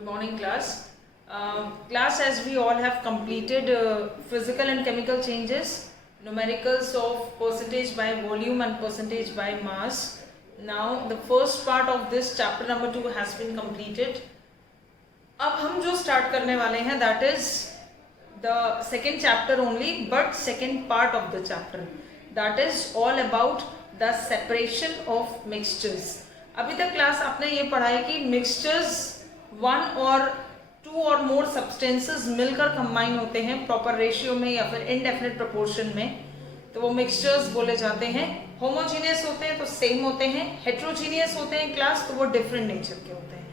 Good morning, class. Class, as we all have completed physical and chemical changes, numericals of percentage by volume and percentage by mass. Now, the first part of this chapter number 2 has been completed. अब हम जो start करने वाले हैं, that is the second chapter only, but second part of the chapter. That is all about the separation of mixtures. अभी तक class आपने ये पढ़ा है कि मिक्सचर्स वन और टू और मोर सब्सटेंसेस मिलकर कंबाइन होते हैं प्रॉपर रेशियो में या फिर इनडेफिनिट प्रोपोर्शन में, तो वो मिक्सचर्स बोले जाते हैं. होमोजीनियस होते हैं तो सेम होते हैं, हेट्रोजीनियस होते हैं क्लास तो वो डिफरेंट नेचर के होते हैं.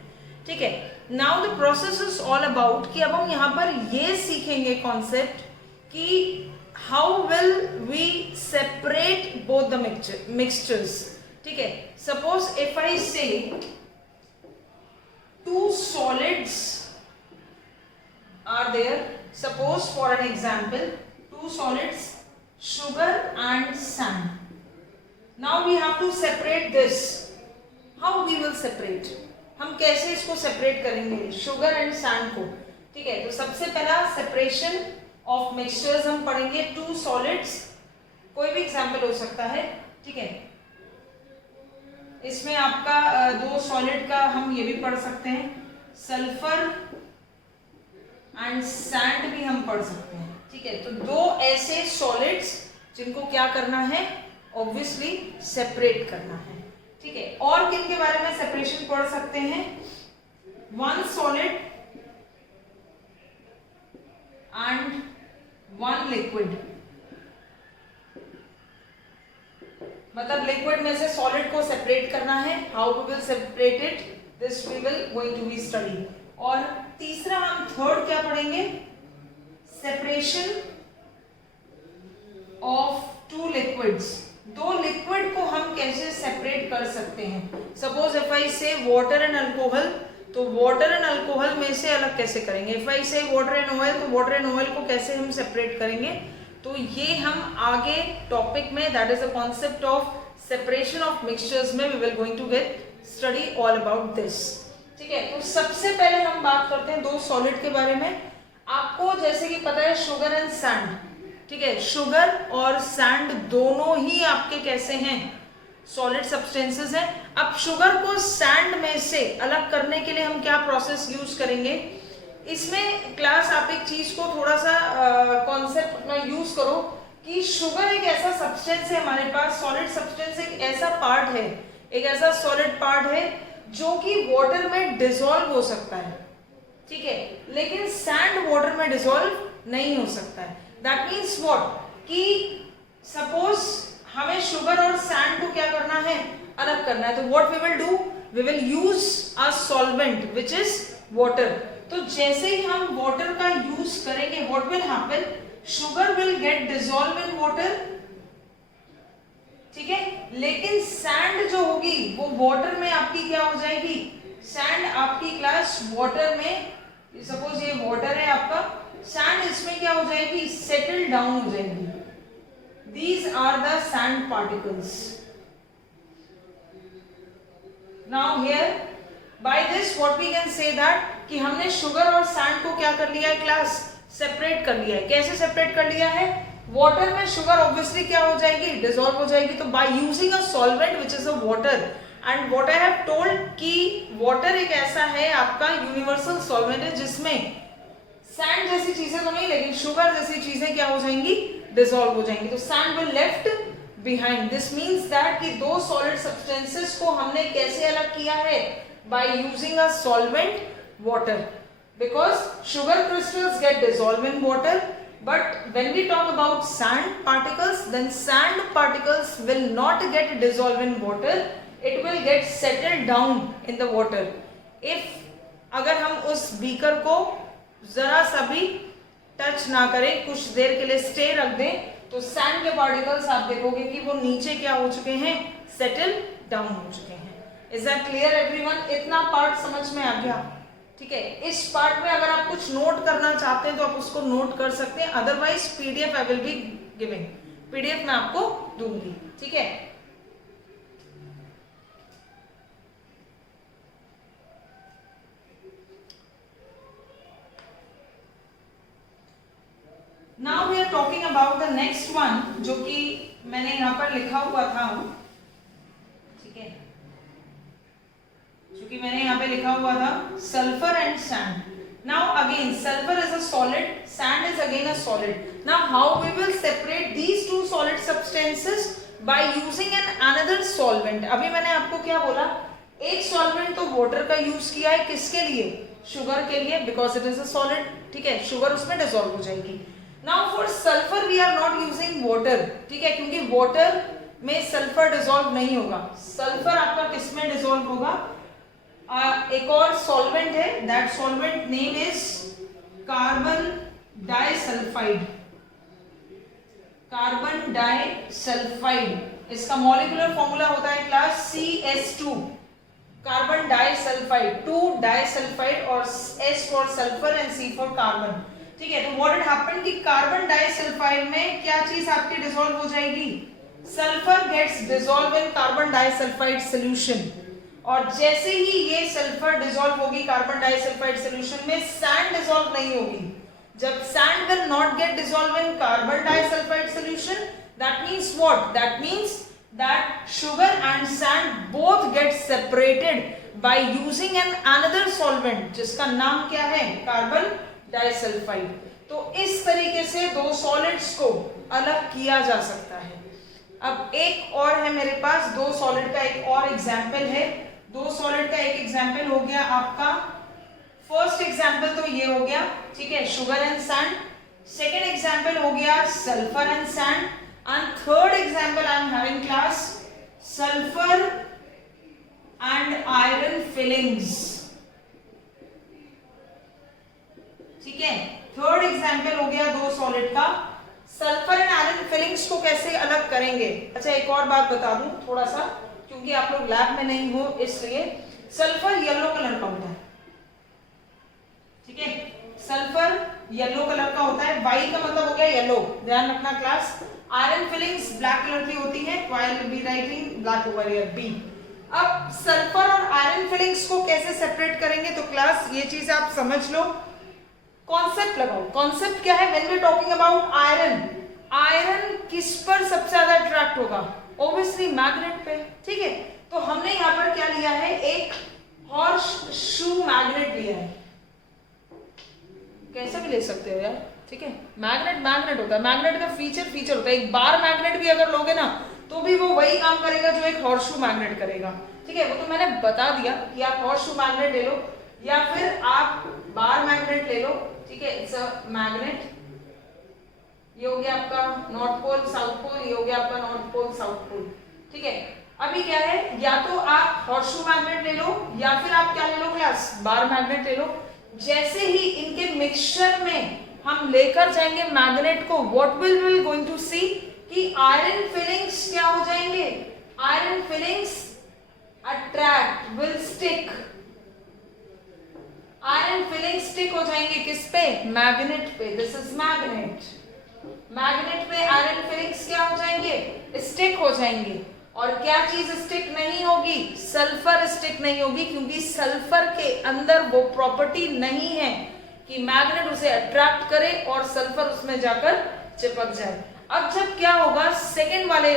ठीक है. Now the process is all about कि अब हम यहाँ पर ये सीखेंगे कॉन्सेप्ट कि how will we separate both the mixtures. ठीक है. सपोज इफ आई से two solids are there. Suppose for an example, two solids, sugar and sand. Now we have to separate this. How we will separate? हम कैसे इसको separate करेंगे sugar and sand को. ठीक है. तो सबसे पहला separation of mixtures हम पढ़ेंगे. two solids, कोई भी example हो सकता है. ठीक है. इसमें आपका दो सॉलिड का हम ये भी पढ़ सकते हैं, सल्फर एंड सैंड भी हम पढ़ सकते हैं. ठीक है. तो दो ऐसे सॉलिड्स जिनको क्या करना है, ऑब्वियसली सेपरेट करना है. ठीक है. और किन के बारे में सेपरेशन पढ़ सकते हैं, one solid and one liquid. मतलब लिक्विड में से सॉलिड को सेपरेट करना है. How we will separate it, this we will going to be study. और तीसरा हम थर्ड क्या पढ़ेंगे, सेपरेशन ऑफ टू लिक्विड्स. दो लिक्विड को हम कैसे सेपरेट कर सकते हैं. सपोज इफ आई से वाटर एंड अल्कोहल, तो वाटर एंड अल्कोहल में से अलग कैसे करेंगे. इफ आई से वाटर एंड ऑयल, तो वाटर एंड ऑयल को कैसे हम सेपरेट करेंगे. तो ये हम आगे टॉपिक में, that is the concept of separation of mixtures में we will going to get study all about this. ठीक है. तो सबसे पहले हम बात करते हैं दो सॉलिड के बारे में. आपको जैसे कि पता है शुगर एंड सैंड. ठीक है. शुगर और सैंड दोनों ही आपके कैसे हैं, सॉलिड सब्सटेंसेस हैं. अब शुगर को सैंड में से अलग करने के लिए हम क्या प्रोसेस यूज करेंगे. इसमें क्लास आप एक चीज को थोड़ा सा कॉन्सेप्ट अपना यूज करो कि शुगर एक ऐसा सब्सटेंस है हमारे पास, सॉलिड सब्सटेंस एक ऐसा पार्ट है, एक ऐसा सॉलिड पार्ट है जो कि वाटर में डिसॉल्व हो सकता है. ठीक है. लेकिन सैंड वाटर में डिसॉल्व नहीं हो सकता है. दैट मीन्स व्हाट, कि सपोज हमें शुगर और सैंड को क्या करना है, अलग करना है. तो what we will do, we will use a solvent which is water. तो जैसे ही हम वाटर का यूज करेंगे, what will happen, sugar will get dissolve in water. ठीक है. लेकिन सैंड जो होगी वो वाटर में आपकी क्या हो जाएगी, सैंड आपकी क्लास वाटर में, सपोज ये वाटर है आपका, सैंड इसमें क्या हो जाएगी, सेटल डाउन हो जाएगी. These are the sand particles. Now here by this what we can say that कि हमने शुगर और सैंड को क्या कर लिया है क्लास, सेपरेट कर लिया है. कैसे सेपरेट कर लिया है, वाटर में शुगर ऑब्वियसली क्या हो जाएगी, डिसॉल्व हो जाएगी. तो by using a solvent which is a water, and what I have told कि वाटर एक ऐसा है आपका यूनिवर्सल सॉल्वेंट है जिसमें सैंड जैसी चीजें तो नहीं, लेकिन शुगर जैसी चीजें क्या हो जाएंगी, डिसॉल्व हो जाएंगी. तो sand will left behind. This means that कि दो सॉलिड सब्सटेंसेस को हमने कैसे अलग किया है, by using a solvent water, because sugar crystals get dissolved in water, but when we talk about sand particles, then sand particles will not get dissolved in water, it will get settled down in the water. If अगर हम उस beaker को जरा सा भी touch ना करें, कुछ देर के लिए स्टे रख दें, तो सैंड के पार्टिकल्स आप देखोगे कि वो नीचे क्या हो चुके हैं, सेटल डाउन हो चुके हैं. Is that clear everyone? इतना पार्ट समझ में आ गया. ठीक है. इस पार्ट में अगर आप कुछ नोट करना चाहते हैं तो आप उसको नोट कर सकते हैं, otherwise PDF I will be giving. PDF मैं आपको दूंगी. ठीक है. अबाउट द नेक्स्ट वन, जो कि मैंने यहाँ पर लिखा हुआ था, ठीक है, जो कि मैंने यहाँ पे लिखा हुआ था sulphur and sand. Now again sulphur is a solid, sand is again a solid. Now how we will separate these two solid substances? By using an another solvent. अभी मैंने आपको क्या बोला, एक सॉल्वेंट तो वाटर का यूज किया है, किसके लिए? शुगर के लिए, because it is a solid. ठीक है, शुगर उसमें डिसॉल्व हो जाएगी. Now for sulphur we are not using water, ठीक है, क्योंकि वाटर में सल्फर डिसॉल्व नहीं होगा. सल्फर आपका किसमें डिसॉल्व होगा? एक और सॉल्वेंट है, that solvent name is carbon disulphide. Carbon disulphide, इसका मॉलिक्यूलर फॉर्मूला होता है class CS2, carbon disulphide. 2 disulphide और S for sulphur and C for carbon. ठीक है, तो व्हाट हैड हैपेंड कि कार्बन डाइसल्फाइड में क्या चीज आपकी डिसॉल्व हो जाएगी? Sulphur gets dissolve in carbon disulphide solution. और जैसे ही ये सल्फर डिसॉल्व होगी कार्बन डाइसल्फाइड सॉल्यूशन में, सैंड डिसॉल्व नहीं होगी. जब sand will not get dissolved in carbon disulfide solution, that means what? That means that sugar and sand both get separated by using an another solvent, जिसका नाम क्या है? Carbon disulphide. तो इस तरीके से दो सॉलिड्स को अलग किया जा सकता है. अब एक और है मेरे पास, दो सॉलिड का एक और एग्जाम्पल है. दो सॉलिड का एक एग्जाम्पल हो गया आपका, फर्स्ट एग्जाम्पल तो ये हो गया, ठीक है, sugar and sand. Second example हो गया sulphur and sand. And third example I am having class sulphur and iron filings. ठीक है, थर्ड एग्जाम्पल हो गया दो सॉलिड का. सल्फर एंड आयरन फिलिंग्स को कैसे अलग करेंगे? अच्छा, एक और बात बता दूं थोड़ा सा, क्योंकि आप लोग लैब में नहीं हो इसलिए. सल्फर येलो कलर का होता है, ठीक है, सल्फर येलो कलर का होता है. वाई का मतलब हो गया येलो, ध्यान रखना class. Iron filings black colour की होती है, तो I will be writing black over here B. अब सल्फर और आयरन फिलिंग्स को कैसे सेपरेट करेंगे? तो क्लास ये चीज आप समझ लो, कॉन्सेप्ट लगाओ. कॉन्सेप्ट क्या है? When we talking about iron, iron किस पर सबसे ज्यादा अट्रैक्ट होगा? ऑब्वियसली मैग्नेट पे. ठीक है, तो हमने यहाँ पर क्या लिया है? एक हॉर्स शू मैग्नेट लिया है. कैसे भी ले सकते हो यार, ठीक है. मैग्नेट मैग्नेट होता है, मैग्नेट का फीचर होता है. एक बार मैग्नेट भी अगर लोगे ना तो भी वो वही काम करेगा जो एक हॉर्सशू मैग्नेट करेगा. ठीक है, वो तो मैंने बता दिया कि आप हॉर्सशू मैग्नेट ले लो या फिर आप बार मैग्नेट ले लो. ठीक है, इट्स अ मैग्नेट. ये हो गया आपका नॉर्थ पोल साउथ पोल, ये हो गया आपका नॉर्थ पोल साउथ पोल. ठीक है, अभी क्या है, या तो आप हॉर्सशू मैग्नेट ले लो या फिर आप क्या ले लो क्लास? बार मैग्नेट ले लो. जैसे ही इनके मिक्सचर में हम लेकर जाएंगे मैग्नेट को, व्हाट विल गोइंग टू सी कि आयरन फिलिंग्स क्या हो जाएंगे? Iron filings attract, will stick. Iron filings stick हो जाएंगे किस पे? मैग्नेट पे. This is magnet. मैग्नेट पे आयरन फिलिंग्स क्या हो जाएंगे? स्टिक हो जाएंगे. और क्या चीज स्टिक नहीं होगी? सल्फर स्टिक नहीं होगी, क्योंकि सल्फर के अंदर वो प्रॉपर्टी नहीं है कि मैग्नेट उसे अट्रैक्ट करे और सल्फर उसमें जाकर चिपक जाए. अब जब क्या होगा, सेकेंड वाले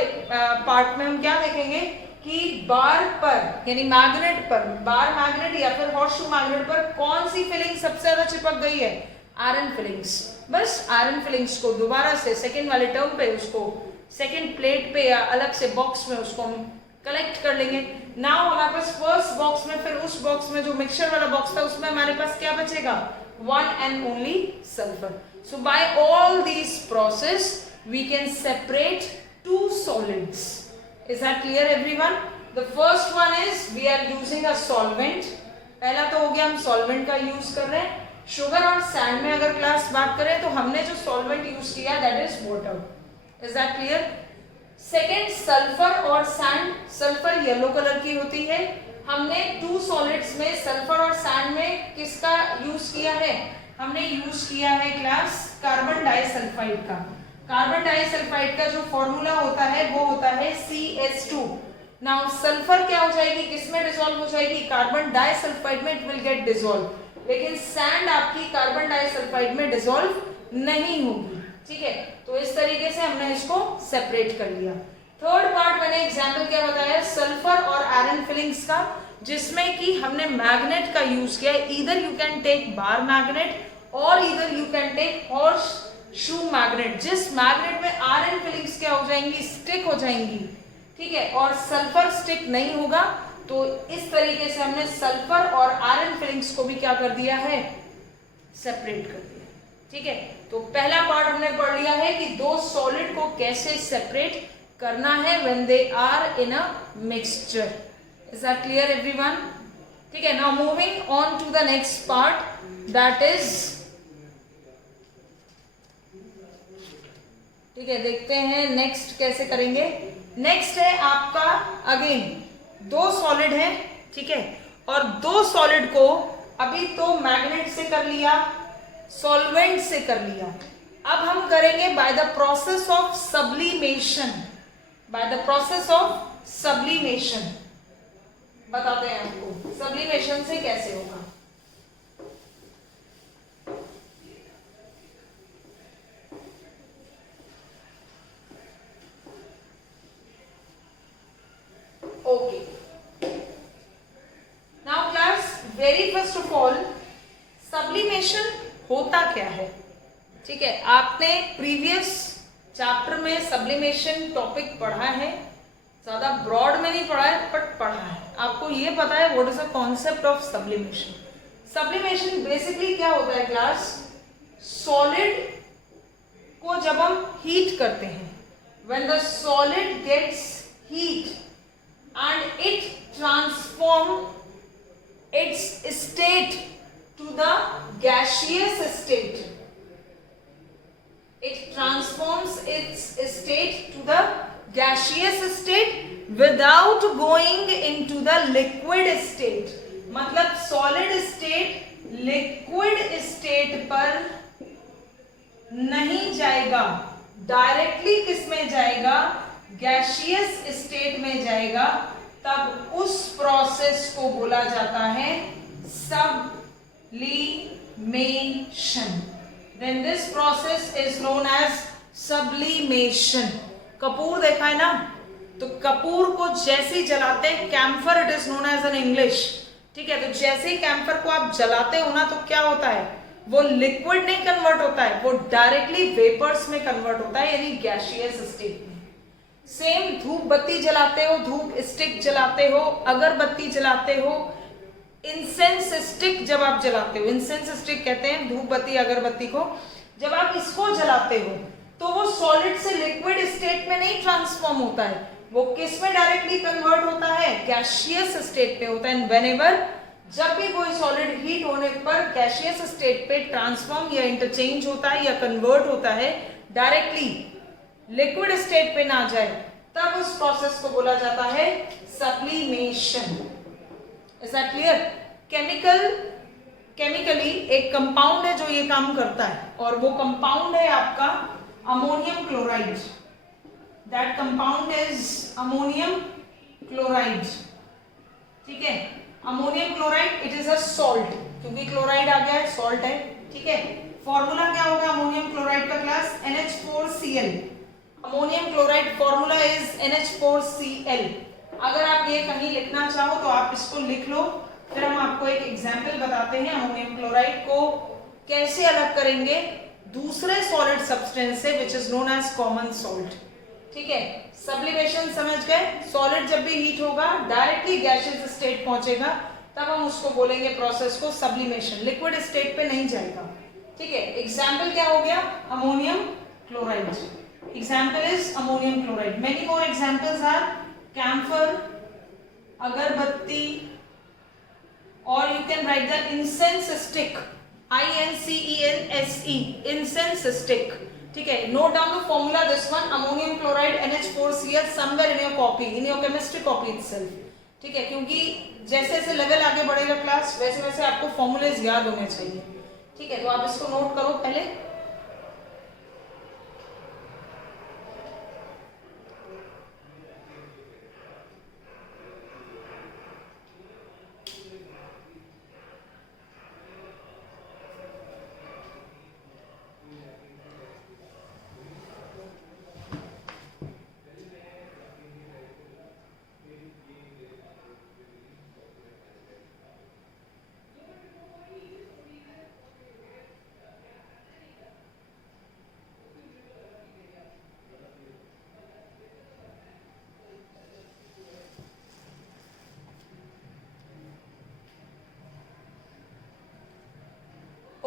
पार्ट में हम क्या देखेंगे कि बार पर यानी मैग्नेट पर, बार मैग्नेट या फिर हॉर्सशू मैग्नेट पर कौन सी फिलिंग सबसे ज्यादा चिपक गई है? Iron filings. बस आयरन फिलिंग्स को दोबारा से सेकेंड वाले टर्म पे, उसको सेकेंड प्लेट पे या अलग से बॉक्स में उसको हम कलेक्ट कर लेंगे. नाउ हमारे पास फर्स्ट बॉक्स में, फिर उस बॉक्स में जो मिक्सचर वाला बॉक्स था उसमें हमारे पास क्या बचेगा? One and only sulphur. So by all these process we can separate two solids. Is that clear everyone? The first one is we are using a solvent. पहला तो हो गया हम सॉल्वेंट का यूज कर रहे हैं. शुगर और सैंड में अगर क्लास बात करें तो हमने जो सॉल्वेंट यूज किया that is water. Is that clear? Second sulphur और सैंड. सल्फर येलो कलर की होती है. हमने टू सॉलिड्स में सल्फर और सैंड में किसका यूज किया है? हमने यूज किया है क्लास कार्बन डाइसल्फाइड का. कार्बन डाइसल्फाइड का जो फॉर्मूला होता है वो होता है CS2. नाउ सल्फर क्या हो जाएगी, किसमें डिसॉल्व हो जाएगी? कार्बन डाइसल्फाइड में. It will get dissolve. लेकिन सैंड आपकी कार्बन डाइसल्फाइड में डिसॉल्व नहीं होगी. ठीक है, तो इस तरीके से हमने इसको सेपरेट कर लिया। थर्ड पार्ट मैंने एग्जाम्पल क्या बताया, सल्फर और आयरन फिलिंग्स का, जिसमें कि हमने मैग्नेट का यूज किया। Either you can take bar magnet और either you can take horseshoe magnet. जिस मैग्नेट में आयरन फिलिंग्स क्या हो जाएंगी, स्टिक हो जाएंगी, ठीक है, और सल्फर स्टिक नहीं होगा। तो इस तरीके से हमने सल्फर और आयरन फिलिंग्स को भी क्या कर दिया है, सेपरेट कर दिया। ठीक है, तो पहला पार्ट हमने पढ़ लिया है कि दो सॉलिड को कैसे सेपरेट करना है when they are in a mixture. Is that clear everyone? ठीक है, now moving on to the next part, that is, ठीक है, देखते हैं नेक्स्ट कैसे करेंगे। नेक्स्ट है आपका, अगेन दो सॉलिड है, ठीक है, और दो सॉलिड को अभी तो मैग्नेट से कर लिया, सॉल्वेंट से कर लिया। अब हम करेंगे by the process of sublimation. By the process of sublimation बताते हैं आपको सब्लिमेशन से कैसे होगा। Okay, now class, very first of all sublimation होता क्या है? ठीक है, आपने प्रीवियस चैप्टर में सब्लिमेशन टॉपिक पढ़ा है, ज्यादा ब्रॉड में नहीं पढ़ा है बट पढ़ा है, आपको ये पता है what is the concept of sublimation. Sublimation basically क्या होता है क्लास, सॉलिड को जब हम हीट करते हैं, when the solid gets heat and it transform its state to the gaseous state. It transforms its state to the gaseous state without going into the liquid state. मतलब solid state liquid state पर नहीं जाएगा, directly किस में जाएगा, gaseous state में जाएगा। तब उस प्रोसेस को बोला जाता है sublimation. Then this process is known as sublimation. कपूर देखा है ना, तो कपूर को जैसे ही जलाते हैं, camphor it is known as an English, ठीक है, तो जैसे ही कैम्फर को आप जलाते हो ना, तो क्या होता है, वो लिक्विड नहीं कन्वर्ट होता है, वो डायरेक्टली वेपर्स में कन्वर्ट होता है, यानी गैसियस स्टेट में। सेम धूप बत्ती जलाते हो, धूप स्टिक जलाते हो, अगरबत्ती जलाते हो, इंसेंस स्टिक जब आप जलाते हो, इंसेंस स्टिक कहते हैं धूप बत्ती अगरबत्ती को, जब आप इसको जलाते हो तो वो सॉलिड से लिक्विड स्टेट में नहीं ट्रांसफॉर्म होता है, वो किस में डायरेक्टली कन्वर्ट होता है, गैसियस स्टेट पे होता है। व्हेनेवर जब भी कोई सॉलिड हीट होने पर गैसियस स्टेट पे ट्रांसफॉर्म या इंटरचेंज होता है या कन्वर्ट होता है, डायरेक्टली लिक्विड स्टेट पे ना जाए, तब उस प्रोसेस को बोला जाता है sublimation. Is that clear? Chemically एक कंपाउंड है जो ये काम करता है, और वो कंपाउंड है आपका ammonium chloride. That compound is ammonium chloride. ठीक है, ammonium chloride it is a salt, क्योंकि क्लोराइड आ गया है, सॉल्ट है। ठीक है, फॉर्मूला क्या होगा अमोनियम क्लोराइड का class, NH4Cl। Ammonium chloride formula is NH4Cl। अगर आप ये कहीं लिखना चाहो तो आप इसको लिख लो, फिर हम आपको एक एग्जाम्पल बताते हैं अमोनियम क्लोराइड को कैसे अलग करेंगे दूसरे सॉलिड सब्सटेंस से, which is known as common salt. ठीक है, सब्लिमेशन समझ गए, सॉलिड जब भी हीट होगा डायरेक्टली गैसियस स्टेट पहुंचेगा, तब हम उसको बोलेंगे प्रोसेस को सब्लिमेशन, लिक्विड स्टेट पे नहीं जाएगा। ठीक है, एग्जाम्पल क्या हो गया, ammonium chloride. Example is ammonium chloride. Many more examples are camphor, agarbatti, or you can write the incense stick, INCENSE, incense stick. ठीक है, note down the formula, this one ammonium chloride NH4Cl somewhere in your copy, in your chemistry copy itself. ठीक है, क्योंकि जैसे जैसे level आगे बढ़ेगा class, वैसे वैसे आपको फॉर्मूलेज याद होने चाहिए। ठीक है, तो आप इसको नोट करो पहले।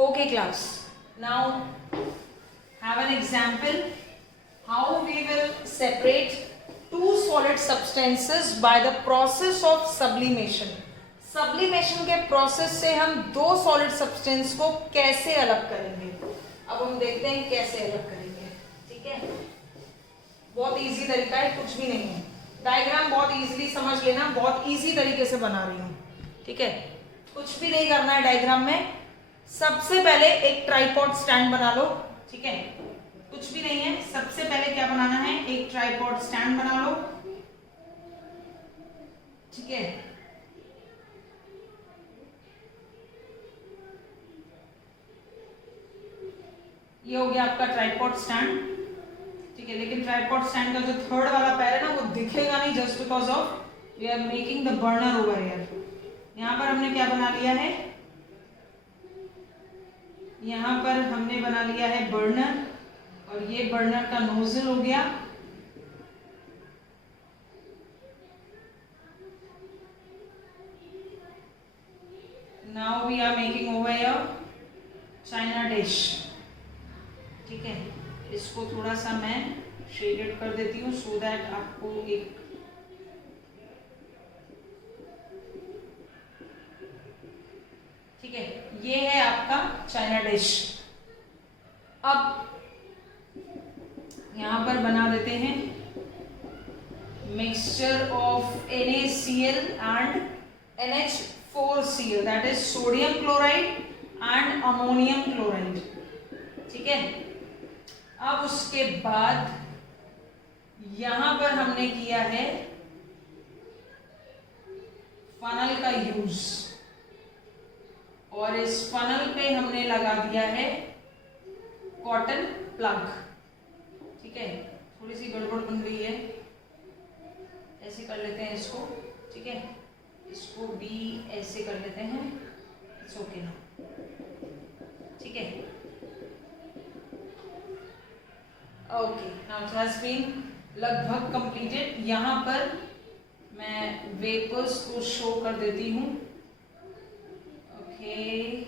Okay class, now have an example how we will separate two solid substances by the process of sublimation. Sublimation के प्रोसेस से हम दो सॉलिड सब्सटेंस को कैसे अलग करेंगे, अब हम देखते हैं कैसे अलग करेंगे। ठीक है, बहुत इजी तरीका है, कुछ भी नहीं है। डायग्राम बहुत इजीली समझ लेना, बहुत इजी तरीके से बना रही हूँ। ठीक है, कुछ भी नहीं करना है डायग्राम में। सबसे पहले एक ट्राइपॉड स्टैंड बना लो। ठीक है, कुछ भी नहीं है, सबसे पहले क्या बनाना है, एक ट्राइपॉड स्टैंड बना लो। ठीक है, ये हो गया आपका ट्राइपॉड स्टैंड। ठीक है, लेकिन ट्राइपॉड स्टैंड का जो थर्ड वाला पैर है ना, वो दिखेगा नहीं, just because of we are making the burner over here. यहां पर हमने क्या बना लिया है, यहां पर हमने बना लिया है बर्नर, और ये बर्नर का नोजल हो गया। Now we are making over here china dish. ठीक है, इसको थोड़ा सा मैं शेडेड कर देती हूँ सो दैट आपको एक ठीक है, ये है आपका चाइना डिश। अब यहां पर बना देते हैं mixture of NaCl and NH4Cl, that is sodium chloride and ammonium chloride. ठीक है, अब उसके बाद यहां पर हमने किया है फनल का यूज, और इस फनल पे हमने लगा दिया है कॉटन प्लग। ठीक है, थोड़ी सी गड़बड़ बन गई है, ऐसे कर लेते हैं इसको। ठीक है, इसको भी ऐसे कर लेते हैं, इट्स ओके ना। ठीक है, okay, now it has been लगभग कंप्लीटेड। यहां पर मैं वेपर्स को शो कर देती हूं। Okay, it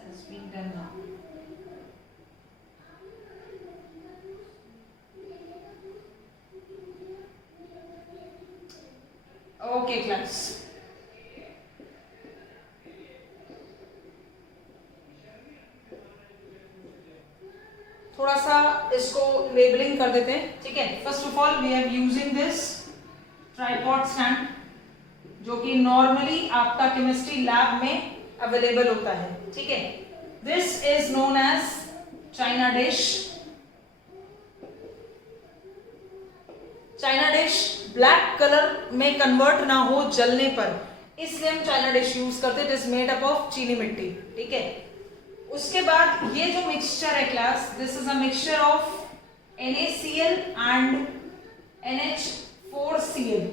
has been done now. Okay class, थोड़ा सा इसको लेबलिंग कर देते हैं। ठीक है, first of all we are using this tripod stand, जो कि नॉर्मली आपका केमिस्ट्री लैब में अवेलेबल होता है। ठीक है, this is known as china dish. China dish black colour में कन्वर्ट ना हो जलने पर, इसलिए हम चाइना डिश यूज करते हैं। It is made up of चीनी मिट्टी। ठीक है, उसके बाद ये जो मिक्सचर है class, this is a mixture of NaCl and NH4Cl।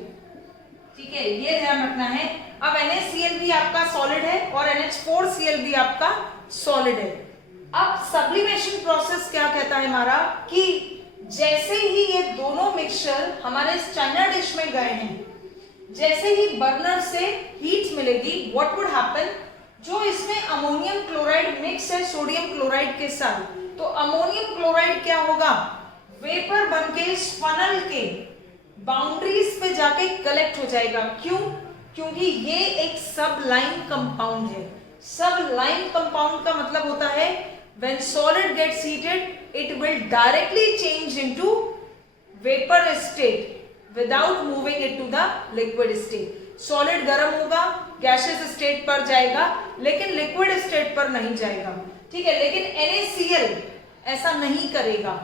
ठीक है, ये ध्यान रखना है। अब NaCl भी आपका सॉलिड है और NH4Cl भी आपका सॉलिड है। अब सब्लिमेशन प्रोसेस क्या कहता है हमारा, कि जैसे ही ये दोनों मिक्सचर हमारे चाइना डिश में गए हैं, जैसे ही बर्नर से हीट मिलेगी, व्हाट वुड हैपन, जो इसमें अमोनियम क्लोराइड मिक्स है सोडियम क्लोराइड के साथ, तो अमोनियम क्लोराइड क्या होगा, वेपर बनके इस फनल के बाउंड्रीज पे जाके कलेक्ट हो जाएगा। क्यों, क्योंकि ये एक सब लाइन कंपाउंड है। सब लाइन कंपाउंड का मतलब होता है when solid gets heated, it will directly change into vapor state without moving it to the liquid state. Solid गर्म होगा, गैसियस स्टेट पर जाएगा, लेकिन लिक्विड स्टेट पर नहीं जाएगा। ठीक है, लेकिन NaCl ऐसा नहीं करेगा।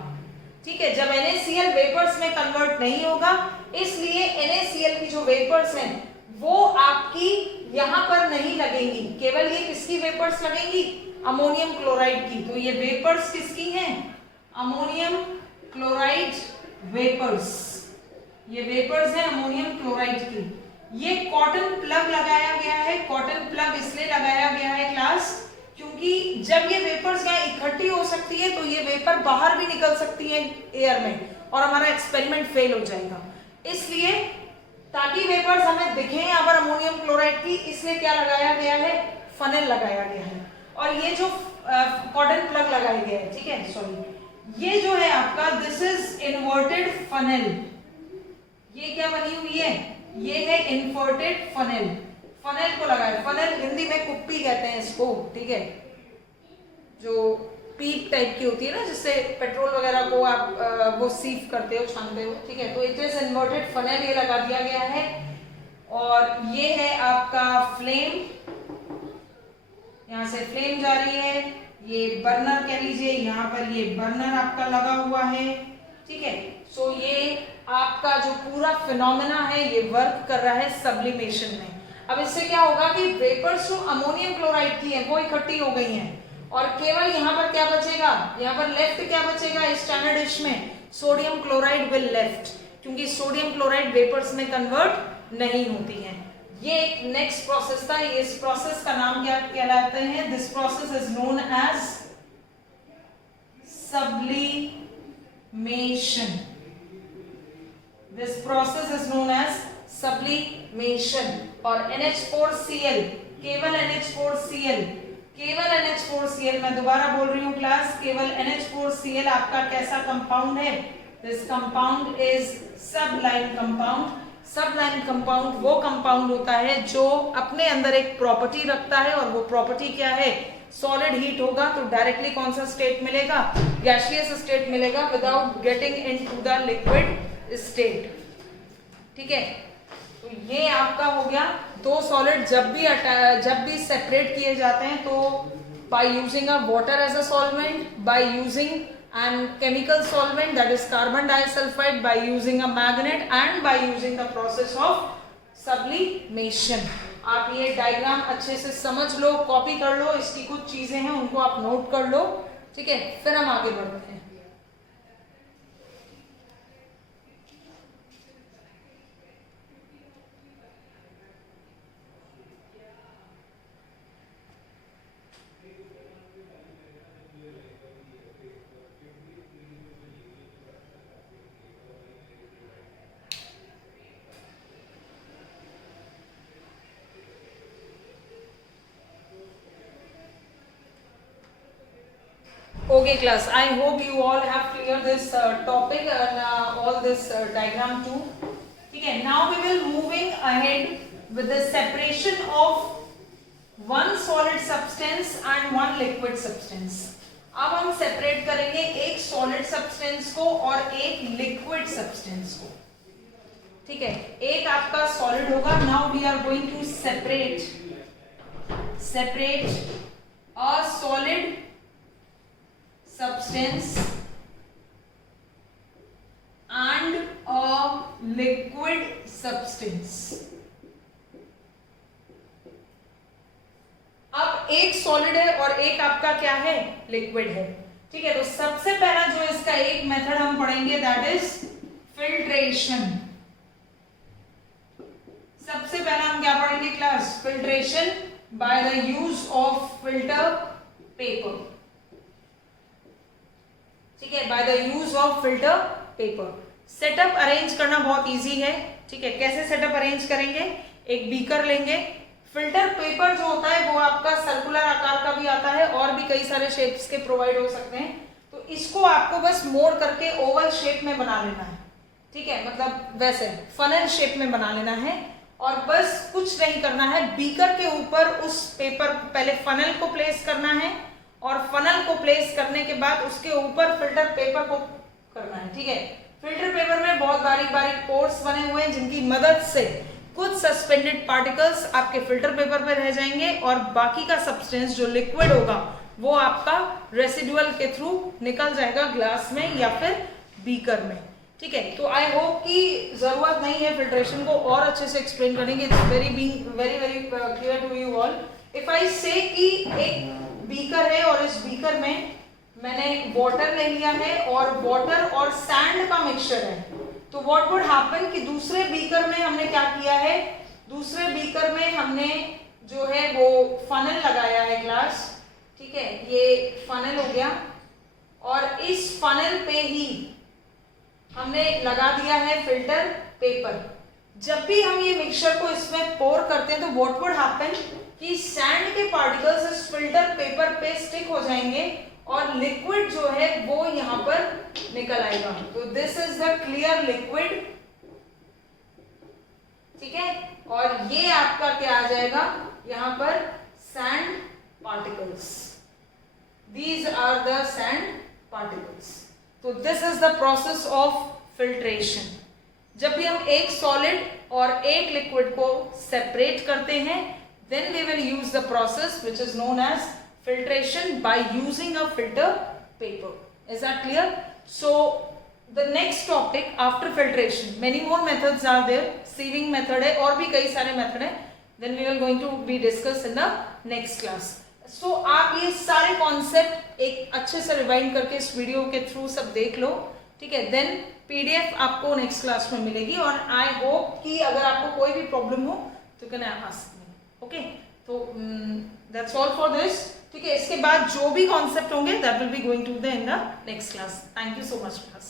ठीक है, जब NaCl वेपर्स में कन्वर्ट नहीं होगा, इसलिए NaCl की जो वेपर्स हैं वो आपकी यहां पर नहीं लगेंगी, केवल ये किसकी वेपर्स लगेंगी, अमोनियम क्लोराइड की। तो ये वेपर्स किसकी हैं, अमोनियम क्लोराइड वेपर्स। ये वेपर्स हैं अमोनियम क्लोराइड की। ये कॉटन प्लग लगाया गया है। कॉटन प्लग इसलिए लगाया गया है क्लास, क्योंकि जब ये वेपर्स यहाँ इकट्ठी हो सकती है तो ये वेपर बाहर भी निकल सकती है एयर में, और हमारा एक्सपेरिमेंट फेल हो जाएगा। इसलिए ताकि वेपर्स हमें दिखें यहाँ पर अमोनियम क्लोराइड की, इसलिए क्या लगाया गया है, फनेल लगाया गया है। और ये जो कॉटन प्लग लगाया गया है, ठीक है, सॉरी, ये जो है आपका दिस इज इन्वर्टेड फनेल। ये क्या बनी हुई है, ये है इन्वर्टेड फनेल। फनेल को लगाए, फनेल हिंदी में कुप्पी कहते हैं इसको, ठीक है, जो पीप टाइप की होती है ना, जिससे पेट्रोल वगैरह को आप वो सीव करते हो, छानते हो, ठीक है। तो इट इज इन्वर्टेड फनेल, ये लगा दिया गया है। और ये है आपका फ्लेम, यहां से फ्लेम जा रही है, ये बर्नर कह लीजिए, यहाँ पर ये बर्नर आपका लगा हुआ है, ठीक है। सो ये आपका जो पूरा फिनोमेना है ये वर्क कर रहा है सब्लिमेशन में। अब इससे क्या होगा कि वेपर्स जो अमोनियम क्लोराइड की है वो इकट्ठी हो गई हैं, और केवल यहाँ पर क्या बचेगा, यहाँ पर लेफ्ट क्या बचेगा इस स्टैंडर्ड डिश में, सोडियम क्लोराइड विल लेफ्ट, क्योंकि सोडियम क्लोराइड वेपर्स में कन्वर्ट नहीं होती है। ये एक नेक्स्ट प्रोसेस था, इस प्रोसेस का नाम क्या कहलाते हैं, this process is known as sublimation. This process is known as sublimation. और NH4Cl, केवल NH4Cl, केवल NH4Cl, मैं दोबारा बोल रही हूं क्लास, केवल NH4Cl आपका कैसा कंपाउंड है, this compound is सबलाइन compound. सबलाइन compound वो कंपाउंड होता है जो अपने अंदर एक प्रॉपर्टी रखता है, और वो प्रॉपर्टी क्या है, सॉलिड हीट होगा तो डायरेक्टली कौन सा स्टेट मिलेगा, गैसियस स्टेट मिलेगा, without getting into the liquid state, ठीक है। तो ये आपका हो गया दो सॉलिड जब भी सेपरेट किए जाते हैं, तो by using a water as a solvent, by using and chemical solvent, that is carbon disulfide, by using a magnet, and by using the process of sublimation। आप ये डायग्राम अच्छे से समझ लो, कॉपी कर लो, इसकी कुछ चीजें हैं उनको आप नोट कर लो, ठीक है, फिर हम आगे बढ़ते हैं। Okay class, I hope you all have clear this topic and all this diagram too. Okay, now we will moving ahead with the separation of one solid substance and one liquid substance. अब हम separate करेंगे एक solid substance को और एक liquid substance को, ठीक है। एक आपका सॉलिड होगा, now we are going to separate a solid substance and a liquid substance। अब एक सॉलिड है और एक आपका क्या है, लिक्विड है, ठीक है। तो सबसे पहला जो इसका एक मेथड हम पढ़ेंगे दैट इज फिल्ट्रेशन। सबसे पहला हम क्या पढ़ेंगे class, filtration by the use of filter paper, ठीक है, by the use of filter paper. Setup arrange करना बहुत इजी है, ठीक है। कैसे सेटअप अरेंज करेंगे, एक बीकर लेंगे, फिल्टर पेपर जो होता है वो आपका सर्कुलर आकार का भी आता है और भी कई सारे शेप्स के प्रोवाइड हो सकते हैं, तो इसको आपको बस मोड़ करके ओवल शेप में बना लेना है, ठीक है, मतलब वैसे फनल शेप में बना लेना है, और बस कुछ नहीं करना है, बीकर के ऊपर उस पेपर पहले फनल को प्लेस करना है, और फनल को प्लेस करने के बाद उसके ऊपर फिल्टर पेपर को करना है, ठीक है। फिल्टर पेपर में बहुत बारीक बारीक पोर्स बने हुए हैं जिनकी मदद से कुछ सस्पेंडेड पार्टिकल्स आपके फिल्टर पेपर पे रह जाएंगे, और बाकी का सब्सटेंस जो लिक्विड होगा वो आपका रेसिडुअल के थ्रू निकल जाएगा ग्लास में या फिर बीकर में, ठीक है। तो आई होप कि जरूरत नहीं है फिल्ट्रेशन को और अच्छे से एक्सप्लेन करेंगे, it's very very clear to you all. If I say कि एक बीकर है और इस बीकर में मैंने वाटर ले लिया है और वाटर और सैंड का मिक्सचर है, तो व्हाट वुड हैपन कि दूसरे बीकर में हमने क्या किया है, दूसरे बीकर में हमने जो है वो फनल लगाया है ग्लास, ठीक है, ये फनल हो गया, और इस फनल पे ही हमने लगा दिया है फिल्टर पेपर। जब भी हम ये मिक्सचर को इसमें पोर करते हैं तो व्हाट वुड हैपन कि सैंड के पार्टिकल्स इस फिल्टर पेपर पे स्टिक हो जाएंगे और लिक्विड जो है वो यहाँ पर निकल आएगा। तो this is the clear liquid, ठीक है, और ये आपका क्या आ जाएगा यहाँ पर sand particles, these are the sand particles. तो this is the process of filtration. जब भी हम एक सॉलिड और एक लिक्विड को सेपरेट करते हैं, then we will use the process which is known as filtration by using a filter paper. Is that clear? So the next topic after filtration, many more methods are there. Sieving method है और भी कई सारे method है, then we are going to be discussed in the next class. So आप ये सारे concept एक अच्छे से रिवाइंड करके इस वीडियो के थ्रू सब देख लो, ठीक है। देन PDF आपको नेक्स्ट क्लास में मिलेगी और आई होप कि अगर आपको कोई भी प्रॉब्लम हो तो कैन आस्क मी, ओके। तो दैट्स ऑल फॉर दिस, ठीक है। इसके बाद जो भी कॉन्सेप्ट होंगे that will be going to the in the next class. Thank you so much class.